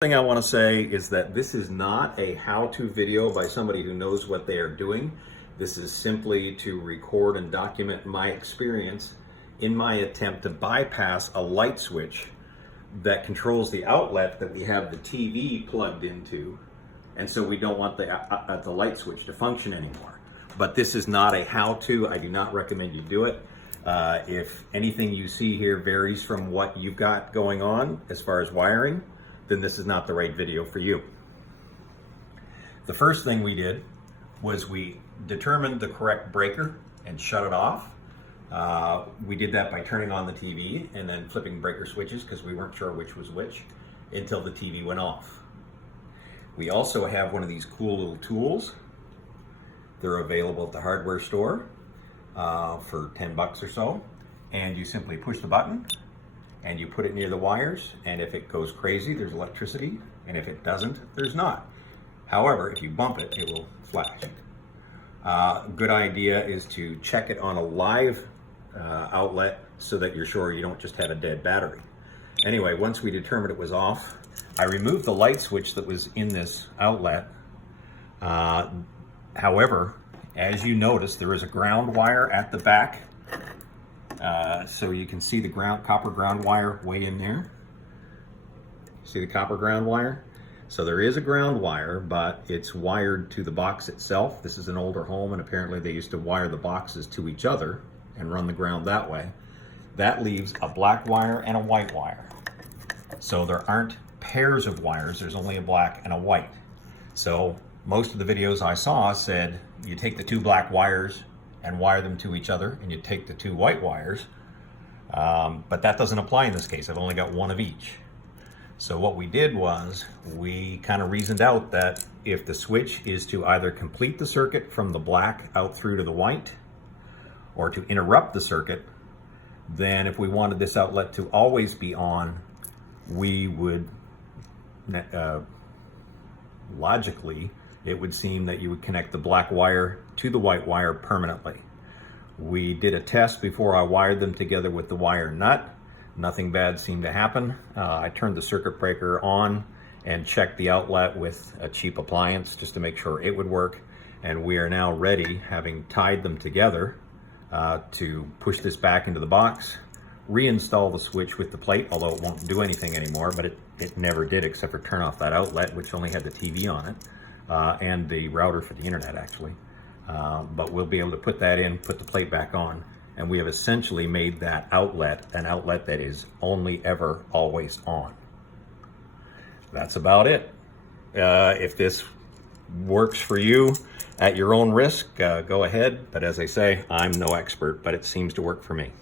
Thing I want to say is that this is not a how-to video by somebody who knows what they are doing. This is simply to record and document my experience in my attempt to bypass a light switch that controls the outlet that we have the TV plugged into, and so we don't want the light switch to function anymore. But this is not a how-to. I do not recommend you do it. If anything you see here varies from what you've got going on as far as wiring, then this is not the right video for you. The first thing we did was we determined the correct breaker and shut it off. We did that by turning on the TV and then flipping breaker switches because we weren't sure which was which until the TV went off. We also have one of these cool little tools. They're available at the hardware store for 10 bucks or so. And you simply push the button and you put it near the wires, and if it goes crazy, there's electricity, and if it doesn't, there's not. However, if you bump it, it will flash. A good idea is to check it on a live outlet so that you're sure you don't just have a dead battery. Anyway, once we determined it was off, I removed the light switch that was in this outlet. However, as you notice, there is a ground wire at the back. So you can see the copper ground wire way in there. See the copper ground wire? So there is a ground wire, but it's wired to the box itself. This is an older home, and apparently they used to wire the boxes to each other and run the ground that way. That leaves a black wire and a white wire. So there aren't pairs of wires, there's only a black and a white. So most of the videos I saw said you take the two black wires and wire them to each other, and you take the two white wires, but that doesn't apply in this case. I've only got one of each. So what we did was we kind of reasoned out that if the switch is to either complete the circuit from the black out through to the white, or to interrupt the circuit, then if we wanted this outlet to always be on, we would logically, it would seem that you would connect the black wire to the white wire permanently. We did a test before I wired them together with the wire nut. Nothing bad seemed to happen. I turned the circuit breaker on and checked the outlet with a cheap appliance just to make sure it would work. And we are now ready, having tied them together, to push this back into the box, reinstall the switch with the plate, although it won't do anything anymore, but it never did except for turn off that outlet, which only had the TV on it. And the router for the internet, actually. But we'll be able to put that in, put the plate back on, and we have essentially made that outlet an outlet that is only ever always on. That's about it. If this works for you at your own risk, go ahead. But as I say, I'm no expert, but it seems to work for me.